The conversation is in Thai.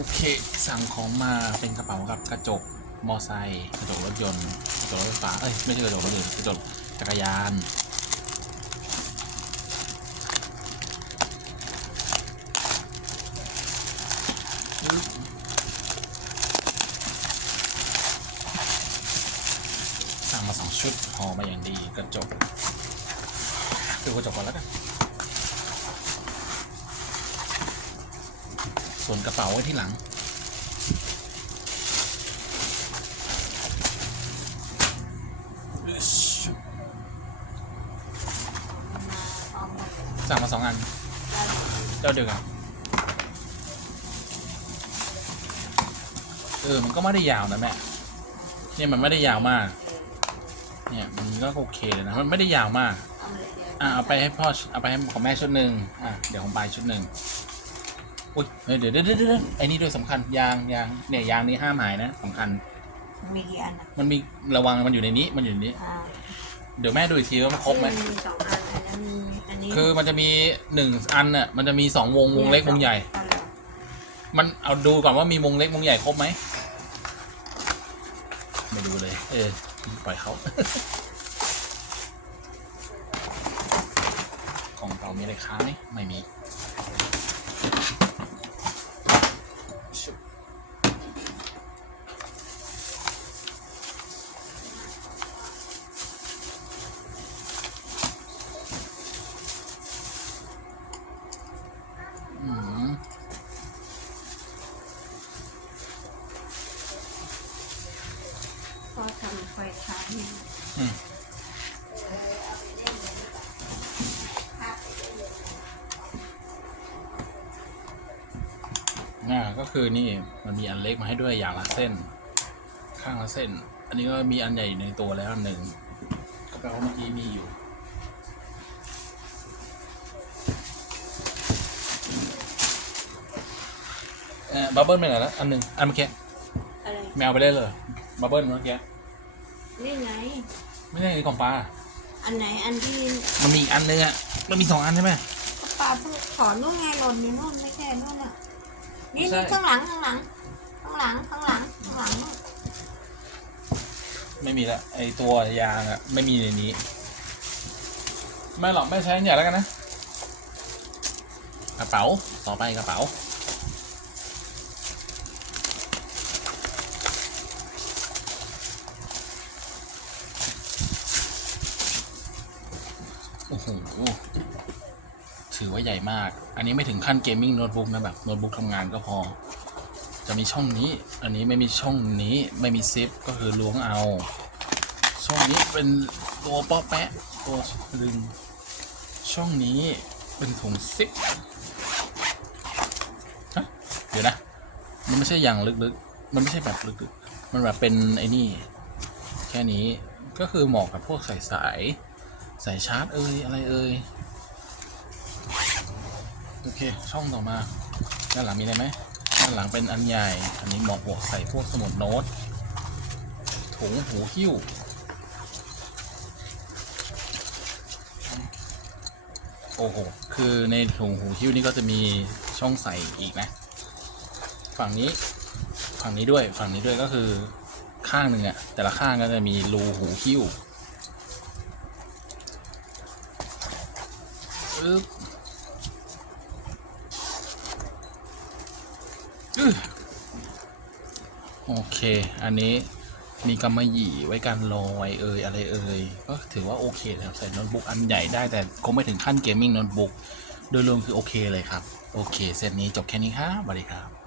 โอเค สั่งของมาเป็นกระเป๋ากับกระจกมอไซค์กระจกรถยนต์กระจกรถไฟฟ้าเอ้ยไม่ใช่กระจกรถยนต์กระจกจักรยานสั่งมาสองชุดห่อมาอย่างดีกระจกดูกระจกก่อนแล้วกัน ส่วนกระเป๋าไว้ที่หลัง สั่งมาสองอัน เจ้าเดียวกันเออ มันก็ไม่ได้ยาวนะแม่ เนี่ยมันไม่ได้ยาวมาก เนี่ยมันก็โอเคเลยนะ มันไม่ได้ยาวมาก อะเอาไปให้พ่อ เอาไปให้ของแม่ชุดหนึ่งอะ เดี๋ยวของปายชุดหนึ่ง อุ้ยเฮ้ยเดี๋ยวเดี๋ยวเดี๋ยวเดี๋ยวไอ้นี่ด้วยสำคัญยางยางเนี่ยยางนี้ห้ามหายนะสำคัญ มีกี่อันอะมันมีระวังมันอยู่ในนี้มันอยู่ในนี้ อ่าเดี๋ยวแม่ดูอีกทีว่ามันครบไหมมีสองอันอันนั้นมีอันนี้คือมันจะมีหนึ่งอันน่ะมันจะมีสองวงวงเล็กวงใหญ่ เอาเหรอมันเอาดูก่อนว่ามีวงเล็กวงใหญ่ครบไหมไม่ดูเลย เออปล่อยเขา ของเก่ามีอะไรค้างไหมไม่มีชุบอืม ก็ทำไฟท้ายให้ อืมอ่าก็คือนี่มันมีอันเล็กมาให้ด้วยอย่างละเส้น ข้างละเส้น อันนี้ก็มีอันใหญ่อยู่ในตัวแล้วอันหนึ่งก็แปลว่าเมื่อกี้มีอยู่เออบับเบิ้ลไปไหนแล้วอันหนึ่งอันเมื่อกี้อะไรแมวไปเล่นเลยบับเบิ้ลเมื่อกี้ นี่ไง ไม่ใช่ของปลา อันไหนอันที่มันมีอีกอันนึงอะ มันมีสองอันใช่ไหม ปลาเพิ่งถอนนู่นไงหล่นอยู่นู่นไม่ใช่นู่นอะนี่ใช่นี่ข้างหลังข้างหลังข้างหลังข้างหลังข้างหลังนู่นไม่มีละไอตัวยางอะ ไม่มีในนี้ไม่หรอกไม่ใช้อันใหญ่แล้วกันนะ กระเป๋า ต่อไปกระเป๋า โอ้โหถือว่าใหญ่มาก อันนี้ไม่ถึงขั้นเกมมิ่งโน้ตบุ๊กนะแบบโน้ตบุ๊กทำงานก็พอ จะมีช่องนี้ อันนี้ไม่มีช่องนี้ไม่มีซิปก็คือล้วงเอา ช่องนี้เป็นตัวป๊อปแปะตัวดึง ช่องนี้เป็นถุงซิปฮะเดี๋ยวนะ มันไม่ใช่อย่างลึกๆ มันไม่ใช่แบบลึกๆ มันแบบเป็นไอ้นี่ แค่นี้ก็คือเหมาะกับพวกสายสายสายชาร์จเอ่ยอะไรเอ่ยโอเค ช่องต่อมา ด้านหลังมีอะไรไหมด้านหลังเป็นอันใหญ่ อันนี้เหมาะบวกใส่พวกสมุดโน้ต ถุงหูหิ้วโอ้โห คือในถุงหูหิ้วนี่ก็จะมีช่องใส่อีกนะ ฝั่งนี้ ฝั่งนี้ด้วย ฝั่งนี้ด้วยก็คือข้างหนึ่งอะแต่ละข้างก็จะมีรูหูหิ้ว อึ๊บอึ๊บโอเค อันนี้มีกำมะหยี่ไว้การลอยเอ่ยอะไรเอ่ยก็ถือว่าโอเคนะครับใส่โน้ตบุ๊กอันใหญ่ได้แต่คงไม่ถึงขั้นเกมมิ่งโน้ตบุ๊กโดยรวมคือโอเคเลยครับ โอเค เซตนี้จบแค่นี้ครับสวัสดีครับ